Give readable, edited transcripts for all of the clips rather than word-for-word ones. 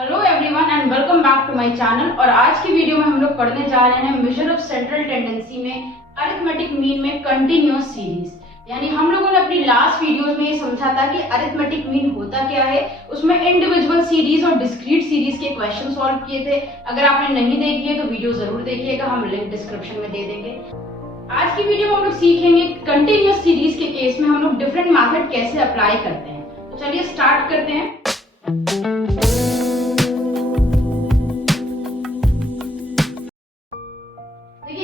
Hello everyone and welcome back to my channel. और आज की वीडियो में हम लोग पढ़ने जा रहे हैं मेजर ऑफ सेंट्रल टेंडेंसी में अरिथमेटिक मीन में कंटिन्यूअस सीरीज। यानी हम लोगों ने अपनी लास्ट वीडियोस में ये समझा था कि अरिथमेटिक मीन होता क्या है, उसमें इंडिविजुअल सीरीज और डिस्क्रीट सीरीज के क्वेश्चन सॉल्व किए थे। अगर आपने नहीं देखी है तो वीडियो जरूर देखिएगा, हम लिंक डिस्क्रिप्शन में दे देंगे। आज की वीडियो में हम लोग सीखेंगे कंटिन्यूअस सीरीज के केस में हम लोग डिफरेंट मेथड कैसे अप्लाई करते हैं। तो चलिए स्टार्ट करते हैं।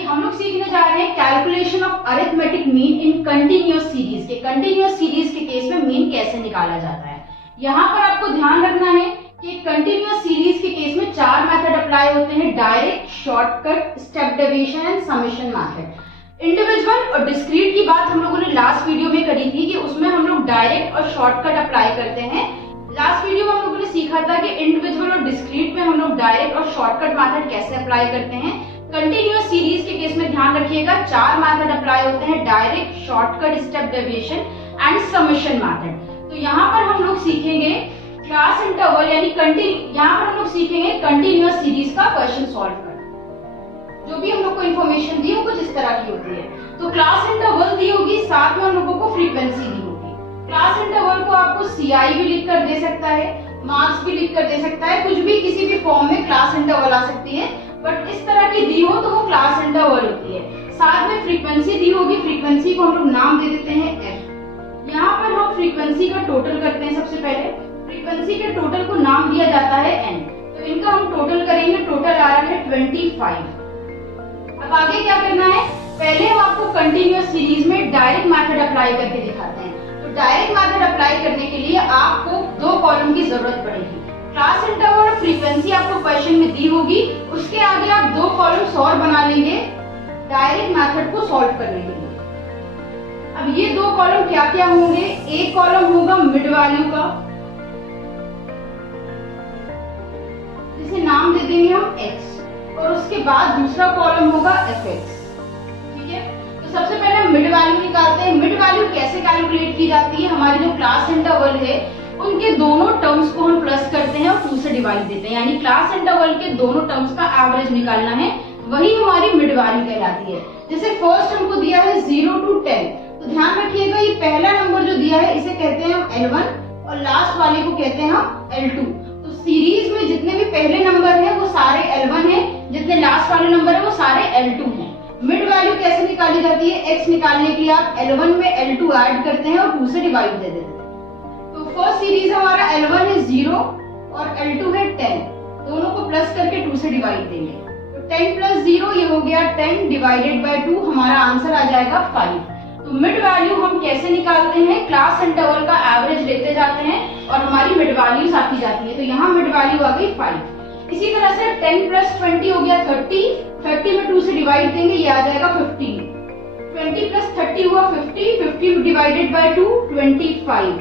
हम लोग सीखने जा रहे हैं calculation of arithmetic mean in continuous series के। कंटिन्यूअस सीरीज के केस में मीन कैसे निकाला जाता है। यहाँ पर आपको ध्यान रखना है कि कंटिन्यूअस सीरीज के केस में चार मेथड अप्लाई होते हैं: direct, shortcut, step deviation and summation method. Individual और डिस्क्रीट की बात हम लोगों ने लास्ट वीडियो में करी थी कि उसमें हम लोग डायरेक्ट और शॉर्टकट अप्लाई करते हैं। लास्ट वीडियो में हम लोगों ने सीखा था कि इंडिविजुअल और डिस्क्रीट में हम लोग डायरेक्ट और शॉर्टकट मेथड कैसे अप्लाई करते हैं। कंटिन्यूअस सीरीज के केस में ध्यान रखिएगा, चार मेथड अप्लाई होते हैं: direct, shortcut, step deviation and summation method. तो यहाँ पर हम लोग सीखेंगे क्लास इंटरवल यानी यहाँ पर हम लोग सीखेंगे कंटिन्यूअस सीरीज का क्वेश्चन सॉल्व करना। जो भी हम लोग को इन्फॉर्मेशन दी है कुछ इस तरह की होती है। तो क्लास इंटरवल दी होगी, साथ में हम लोगों को फ्रीक्वेंसी दी होगी। क्लास इंटरवल को आपको CI भी लिख कर दे सकता है, मार्क्स भी लिख कर दे सकता है, कुछ भी किसी भी फॉर्म में क्लास इंटरवल आ सकती है। बट इस तरह की दी हो तो वो क्लास इंटरवल होती है। साथ में फ्रीक्वेंसी दी होगी, फ्रीक्वेंसी को हम लोग नाम दे देते हैं f। यहाँ पर हम फ्रीक्वेंसी का टोटल करते हैं। सबसे पहले फ्रीक्वेंसी के टोटल को नाम दिया जाता है n। तो इनका हम टोटल करेंगे, टोटल आ रहा है 25। अब आगे क्या करना है, पहले हम आपको कंटिन्यूअस सीरीज में डायरेक्ट मेथड अप्लाई करके दिखाते हैं। तो डायरेक्ट मेथड अप्लाई करने के लिए आपको दो कॉलम की जरूरत पड़ेगी। क्लास इंटरवल और फ्रीक्वेंसी आपको क्वेश्चन में दी होगी, उसके आगे आप दो कॉलम्स और बना लेंगे डायरेक्ट मेथड को सॉल्व करने के लिए। अब ये दो कॉलम क्या क्या होंगे, एक कॉलम होगा मिड वैल्यू का, जिसे नाम दे देंगे हम x, और उसके बाद दूसरा कॉलम होगा fx। ठीक है, तो सबसे पहले हम मिड वैल्यू निकालते हैं। मिड वैल्यू कैसे कैलकुलेट की जाती है, हमारी जो क्लास इंटरवल है उनके दोनों टर्म्स को हम प्लस करते हैं और 2 से डिवाइड देते हैं। यानी क्लास इंटरवल के दोनों टर्म्स का एवरेज निकालना है, वही हमारी मिड वैल्यू कहलाती है। जैसे फर्स्ट हमको दिया है 0 to 10, तो ध्यान रखिएगा ये पहला नंबर जो दिया है इसे कहते हैं हम L1 और लास्ट वाले को कहते हैं हम L2। तो सीरीज में जितने भी पहले नंबर है वो सारे L1 है, जितने लास्ट वाले नंबर है वो सारे L2 हैं। मिड वैल्यू कैसे निकाली जाती है, x निकालने के लिए आप L1 में L2 ऐड करते हैं और 2 से डिवाइड दे देते हैं। तो फर्स्ट सीरीज हमारा L1 है 0 और L2 है 10, दोनों को प्लस करके 2 से डिवाइड देंगे। तो 10 प्लस 0 ये हो गया 10 डिवाइडेड बाय 2, हमारा आंसर आ जाएगा 5। तो मिड वैल्यू हम कैसे निकालते हैं, क्लास इंटरवल का एवरेज लेते जाते हैं और हमारी मिड वैल्यूज आती जाती है। तो यहाँ मिड वैल्यू आ गई 5। इसी तरह से 10 प्लस 20 हो गया 30, 30 में 2 से डिवाइड देंगे, ये आ जाएगा 15। 20 प्लस 30 हुआ 50, 50 डिवाइडेड बाय 2 25।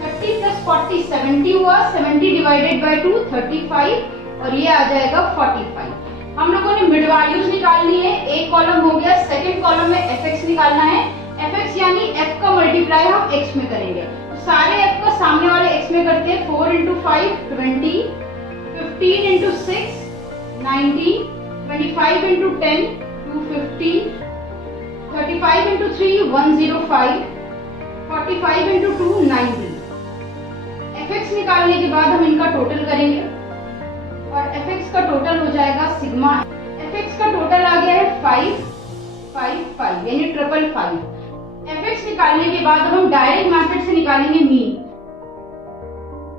30 प्लस 40 70 हुआ, 70 डिवाइडेड बाय 2 35, और ये आ जाएगा 45। हम लोगों ने मिड वैल्यूज निकालनी है, एक कॉलम हो गया। सेकंड कॉलम में fx निकालना है। fx यानी f का मल्टीप्लाई हम x में करेंगे। तो सारे f का सामने वाले x में करते हैं। 4 into 5 20, 15 into 6 90, 25 into 10 250, 35 into 3 105, 45 into 2 90। fx निकालने के बाद हम इनका टोटल करेंगे और fx का टोटल हो जाएगा सिग्मा। fx का टोटल आ गया है 5 5 5 यानी 555। fx निकालने के बाद हम डायरेक्ट मेथड से निकालेंगे मीन।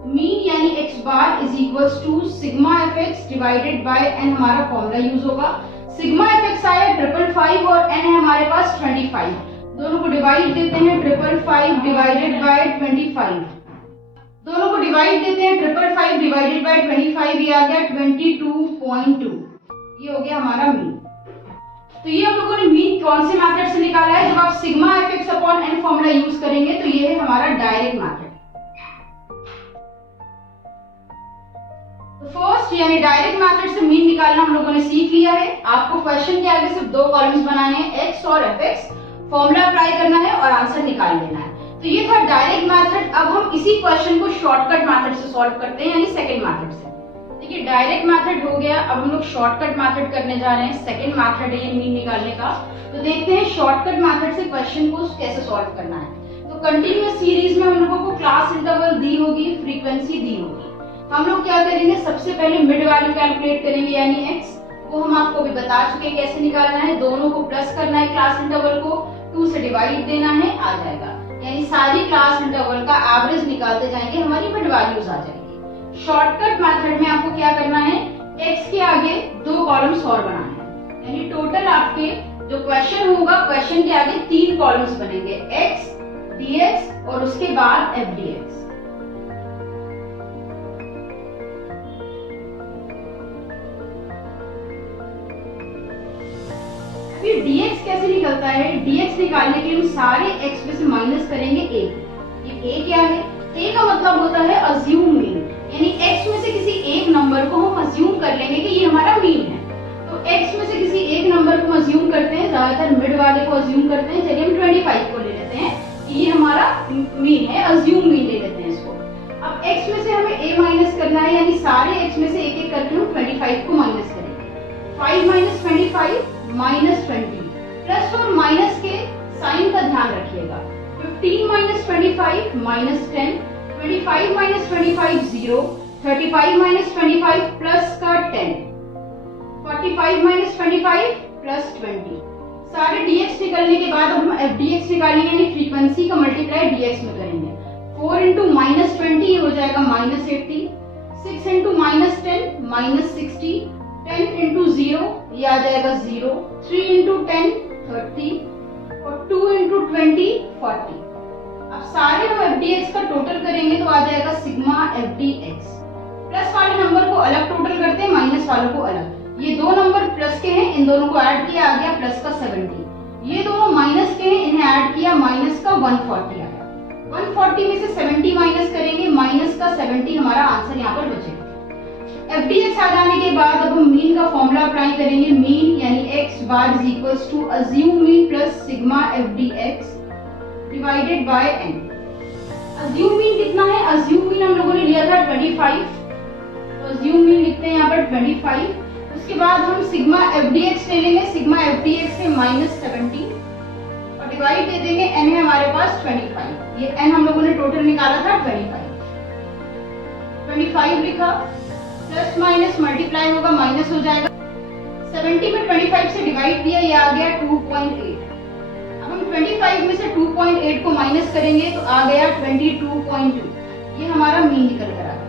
मीन यानी x bar is equals to sigma fx divided by n, हमारा फॉर्मूला यूज होगा। सिग्मा fx आया 555 और n है हमारे पास 25, दोनों को डिवाइड देते हैं। 555 डिवाइडेड बाय 25, दोनों को डिवाइड देते हैं। 555 डिवाइडेड बाय 25, ये आ गया 22.2, ये हो गया हमारा मीन। तो ये हम लोगों ने मीन कौन से मेथड से निकाला है, जब आप sigma fx upon n formula use करेंगे तो ये है हमारा डायरेक्ट मेथड। तो फर्स्ट यानी डायरेक्ट मेथड से मीन निकालना हम लोगों ने सीख लिया है। आपको क्वेश्चन के आगे सिर्फ दो कॉलम्स बनाने हैं, x और fx, फॉर्मूला अप्लाई करना है और आंसर निकाल लेना है। तो ये था डायरेक्ट मेथड। अब हम इसी क्वेश्चन को शॉर्टकट मेथड से सॉल्व करते हैं, यानी सेकंड मेथड से। देखिए डायरेक्ट मेथड हो गया, अब हम लोग शॉर्टकट मेथड करने जा रहे हैं। सेकंड मेथड है ये मीन निकालने का। तो देखते हैं शॉर्टकट मेथड से क्वेश्चन को कैसे सॉल्व करना है। तो कंटिन्यूअस सीरीज में हम लोगों को क्लास इंटरवल दी होगी, फ्रीक्वेंसी दी होगी। हम लोग क्या करेंगे, सबसे पहले मिड वैल्यू कैलकुलेट करेंगे यानी x। वो हम आपको भी बता चुके हैं कैसे निकालना है। दोनों को प्लस करना है, क्लास इंटरवल को 2 से डिवाइड देना है, आ जाएगा। यानी सारी क्लास इंटरवल का एवरेज निकालते जाएंगे, हमारी मिड वैल्यूज आ जाएगी। शॉर्टकट मेथड में आपको क्या करना है, x के आगे 2 कॉलम्स और बनाने हैं। यानी टोटल आपके जो क्वेश्चन होगा, क्वेश्चन के आगे 3 कॉलम्स बनेंगे, x, dx और उसके बाद f dx। फिर dx कैसे निकलता है, dx निकालने के लिए हम सारे x में से माइनस करेंगे a। ये a क्या है, a का मतलब होता है अज्यूम मीन, यानी x में से किसी एक नंबर को हम अज्यूम कर लेंगे कि ये हमारा मीन है। तो x में से किसी एक नंबर को अज्यूम करते हैं, ज्यादातर मिड वाले को अज्यूम करते हैं। चलिए हम 25 को ले लेते हैं कि ये हमारा मीन है, अज्यूम मीन ले लेते हैं इसको। अब x में से हमें a माइनस करना है, यानी सारे x में से एक एक करके हम 25 को माइनस करेंगे। 5 माइनस 25 माइनस 20, प्लस और माइनस के साइन का ध्यान रखिएगा। 15 minus 25 minus 10, 25 minus 25 0, 35 minus 25 plus का 10, 45 माइनस 25 प्लस 20। सारे dx निकलने के बाद अब हम fdx निकालेंगे, यानी फ्रीक्वेंसी का मल्टीप्लाई dx में करेंगे। 4 इंटू माइनस 20 हो जाएगा minus 80, 6 into minus 10 minus 60, 10 into 0 ये आ जाएगा 0, 3 इंटू 10 30 और 2 इंटू 20 40। अब सारे हम fdx का टोटल करेंगे तो आ जाएगा सिग्मा fdx। प्लस वाले नंबर को अलग टोटल करते हैं, माइनस वालों को अलग। ये दो नंबर प्लस के हैं, इन दोनों को ऐड किया, आ गया प्लस का 70। ये दोनों माइनस के हैं, इन्हें ऐड किया, माइनस का 140 आया। 140 में से 70 माइनस करेंगे, माइनस का 70 हमारा आंसर यहाँ पर बचेगा। fdx आ जाने के बाद अब हम मीन का फॉर्मूला अप्लाई करेंगे। मीन यानी x bar is equals to assume mean plus sigma fdx divided by n। Assume mean कितना है, अज्यूम मीन हम लोगों ने लिया था 25, तो अज्यूम मीन लिखते हैं यहाँ पर 25। उसके बाद हम सिग्मा fdx ले लेंगे, सिग्मा fdx से माइनस 70 और डिवाइड दे देंगे, n है हमारे पास 25। ये n हम लोगों ने टोटल निकाला था 25 लिखा, प्लस माइनस मल्टीप्लाई होगा, माइनस हो जाएगा। 70 में 25 से डिवाइड किया, ये आ गया 2.8। अब हम 25 में से 2.8 को माइनस करेंगे तो आ गया 22.2। ये हमारा मीन निकल कर आ गया।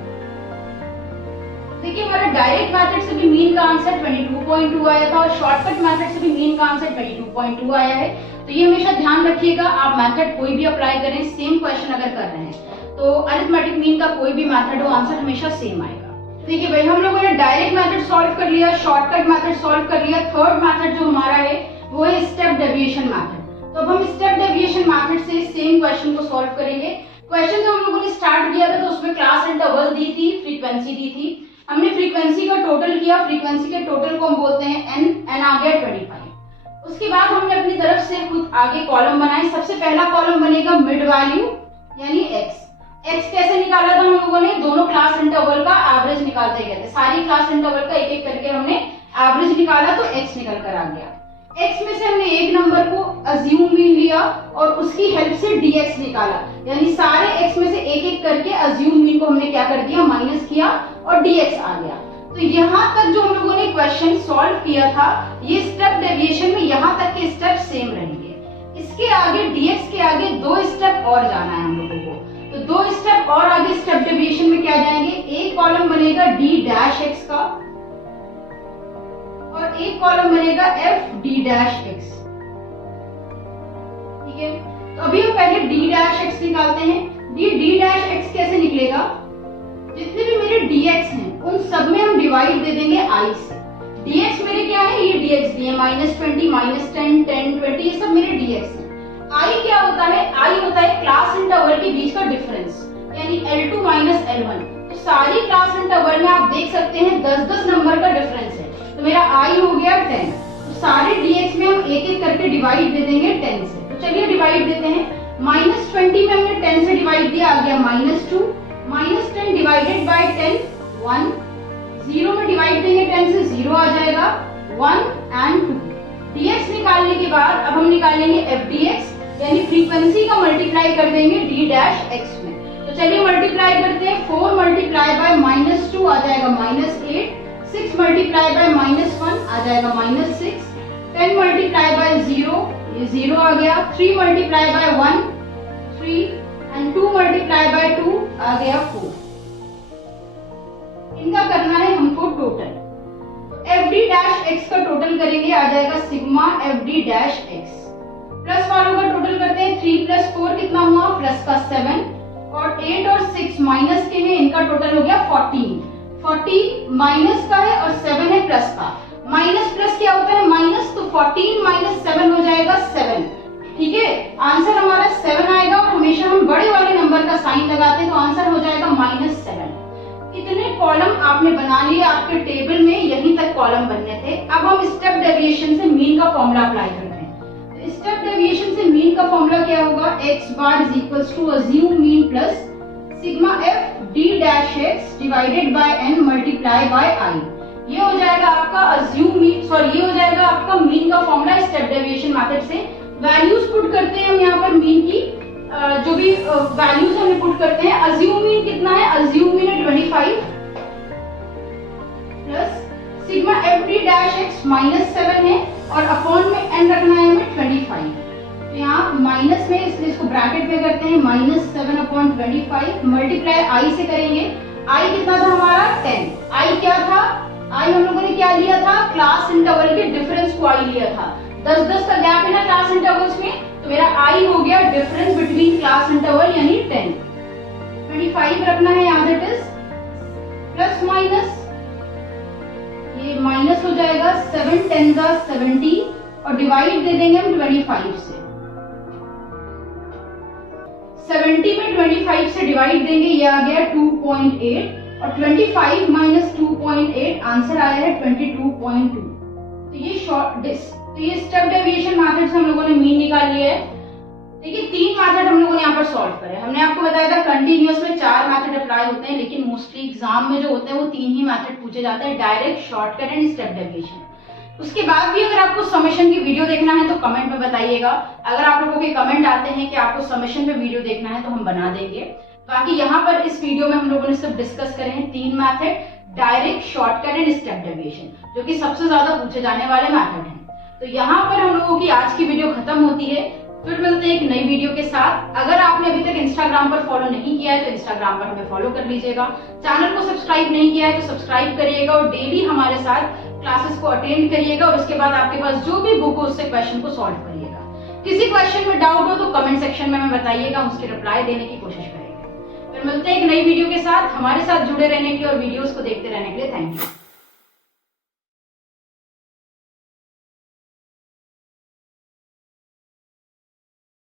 देखिए हमारा डायरेक्ट मेथड से भी मीन का आंसर 22.2 आया था और शॉर्टकट मेथड से भी मीन का आंसर 22.2 आया है। तो ये हमेशा ध्यान रखिएगा, आप मेथड कोई भी अप्लाई करें, सेम क्वेश्चन अगर कर रहे हैं तो अरिथमेटिक मीन का कोई भी मेथड हो, आंसर हमेशा सेम आएगा। देखिए भाई हम लोगों ने डायरेक्ट मेथड सॉल्व कर लिया, शॉर्टकट मेथड सॉल्व कर लिया। थर्ड मेथड जो हमारा है वो है स्टेप डेविएशन मेथड। तो अब हम स्टेप डेविएशन मेथड से सेम क्वेश्चन को सॉल्व करेंगे। क्वेश्चन जो हम लोगों ने स्टार्ट किया था तो उसमें क्लास इंटरवल दी थी, फ्रीक्वेंसी दी थी। हमने फ्रीक्वेंसी का टोटल किया, फ्रीक्वेंसी के टोटल को हम बोलते हैं n आ गया 25। उसके बाद हमने अपनी तरफ से खुद आगे कॉलम बनाए। सबसे पहला कॉलम बनेगा मिड वैल्यू यानी x। x कैसे निकाला था हम लोगों ने, दोनों क्लास इंटरवल का एवरेज निकालते गए थे। सारी क्लास इंटरवल का एक एक करके हमने एवरेज निकाला तो x निकल कर आ गया। x में से हमने एक नंबर को अज्यूम मीन लिया और उसकी हेल्प से dx निकाला, यानी सारे x में से एक एक करके अज्यूम मीन को हमने क्या कर दिया, माइनस किया और dx आ गया। तो यहाँ तक जो हम लोगों ने क्वेश्चन सॉल्व किया था, ये स्टेप डेविएशन में यहाँ तक के स्टेप सेम रहेंगे। इसके आगे dx के आगे 2 स्टेप और जाना है हम लोगों को, तो 2 स्टेप और आगे स्टेप डेविएशन में क्या जाएंगे, एक कॉलम बनेगा d डैश x का और एक कॉलम बनेगा f d डैश x। ठीक है, तो अभी हम पहले d डैश x निकालते हैं। d डैश x कैसे निकलेगा, जितने भी मेरे dx हैं उन सब में हम डिवाइड दे देंगे i से। dx मेरे क्या है, ये dx दिए -20 -10 10 20, ये सब मेरे dx हैं। i क्या होता है, i होता है क्लास इंटरवल के बीच का डिफरेंस, यानी L2 माइनस L1। तो सारी क्लास इंटरवल में आप देख सकते हैं 10-10 नंबर का डिफरेंस है, तो मेरा i हो गया 10। तो सारे dx में हम एक एक करके डिवाइड दे देंगे 10 से। तो चलिए डिवाइड देते हैं। -20 में हमने 10 से डिवाइड दिया, आ गया -2। -10 डिवाइडेड बाय 10 1 0 में डिवाइड देंगे 10 से 0 आ जाएगा, 1 and 2। dx निकालने के बाद अब हम निकालेंगे f dx, यानी फ्रीक्वेंसी का मल्टीप्लाई कर देंगे d डैश x में। तो चलिए मल्टीप्लाई करते हैं। 4 मल्टीप्लाई बाय -2 आ जाएगा -8, 6 मल्टीप्लाई बाय -1 आ जाएगा -6, 10 मल्टीप्लाई बाय 0 ये 0 आ गया, 3 multiply by 1 3 and 2 multiply by 2 आ गया 4। इनका करना है हमको total. F D dash x का टोटल करेंगे, आ जाएगा sigma F D dash x. Plus वालों का टोटल करते हैं, 3 + 4 कितना हुआ, प्लस का 7, और 8 और 6 माइनस के हैं, इनका टोटल हो गया 14। 14 माइनस का है और 7 है प्लस का। माइनस प्लस क्या होता है, माइनस, तो 14 - 7 हो जाएगा 7। ठीक है, आंसर हमारा 7 आएगा, और हमेशा हम बड़े वाले नंबर का साइन लगाते हैं, तो आंसर हो जाएगा -7। इतने कॉलम आपने बना लिए, आपके टेबल में यहीं तक कॉलम बनने थे। अब हम स्टेप डेविएशन से मीन का फॉर्मूला अप्लाई करते हैं। तो स्टेप डेविएशन से मीन का फॉर्मूला क्या होगा, x bar is equals to assume mean plus sigma F D dash X divided by n multiply by i। ये हो जाएगा आपका अज्यूम मीन, सॉरी ये हो जाएगा आपका मीन का फॉर्मूला स्टेप डेविएशन मेथड से। वैल्यूज पुट करते हैं हम यहाँ पर मीन की, जो भी वैल्यूज हमने पुट करते हैं। अज्यूम मीन कितना है, अज्यूम मीन है 25 plus sigma F D dash x -7 है, और अपॉन में n रखना है हमें 25। तो यहाँ माइनस में, इसलिए इसको ब्रैकेट में करते हैं, -7/25 मल्टीप्लाई i से करेंगे। i कितना था हमारा 10। i क्या था, i हम लोगों ने क्या लिया था, क्लास इंटरवल के डिफरेंस को i लिया था। 10-10 का गैप है ना क्लास इंटरवल्स में, तो मेरा i हो गया डिफरेंस बिटवीन क्लास इंटरवल यानी 10। 25 रखना है as it is, plus minus, ये माइनस हो जाएगा, 7 × 10 = 70, और डिवाइड दे देंगे हम 25 से। 70 में 25 से डिवाइड देंगे, ये आ गया 2.8, और 25 - 2.8 आंसर आया है 22.2। तो ये ये स्टेप डेविएशन मेथड से हम लोगों ने मीन निकाल लिया है। देखिए 3 मेथड हम लोगों ने यहाँ पर सॉल्व करे। हमने आपको बताया था कंटिन्यूअस में 4 मेथड अप्लाई होते हैं, लेकिन मोस्टली एग्जाम में जो होते हैं वो 3 ही मेथड पूछे जाते हैं, direct, shortcut and step deviation. उसके बाद भी अगर आपको समेशन की वीडियो देखना है तो कमेंट में बताइएगा। अगर आप लोगों के कमेंट आते हैं कि आपको समेशन पे वीडियो देखना है तो हम बना देंगे। बाकी यहाँ पर इस वीडियो में हम लोगों ने सिर्फ डिस्कस करे हैं 3 method, direct, shortcut and step deviation, जो कि सबसे ज्यादा पूछे जाने वाले मेथड हैं। तो यहाँ पर हम लोगों की आज की वीडियो खत्म होती है। फिर मिलते हैं एक नई वीडियो के साथ। अगर आपने अभी तक इंस्टाग्राम पर फॉलो नहीं किया है तो इंस्टाग्राम पर हमें फॉलो कर लीजिएगा। चैनल को सब्सक्राइब नहीं किया है तो सब्सक्राइब करिएगा, और डेली हमारे साथ क्लासेस को अटेंड करिएगा, और उसके बाद आपके पास जो भी बुक हो उससे क्वेश्चन को सॉल्व करिएगा। किसी क्वेश्चन में डाउट हो तो कमेंट सेक्शन में हमें बताइएगा, उसके रिप्लाई देने की कोशिश करेंगे। फिर मिलते हैं एक नई वीडियो के साथ। हमारे साथ जुड़े रहने के लिए और वीडियोस को देखते रहने के लिए थैंक यू।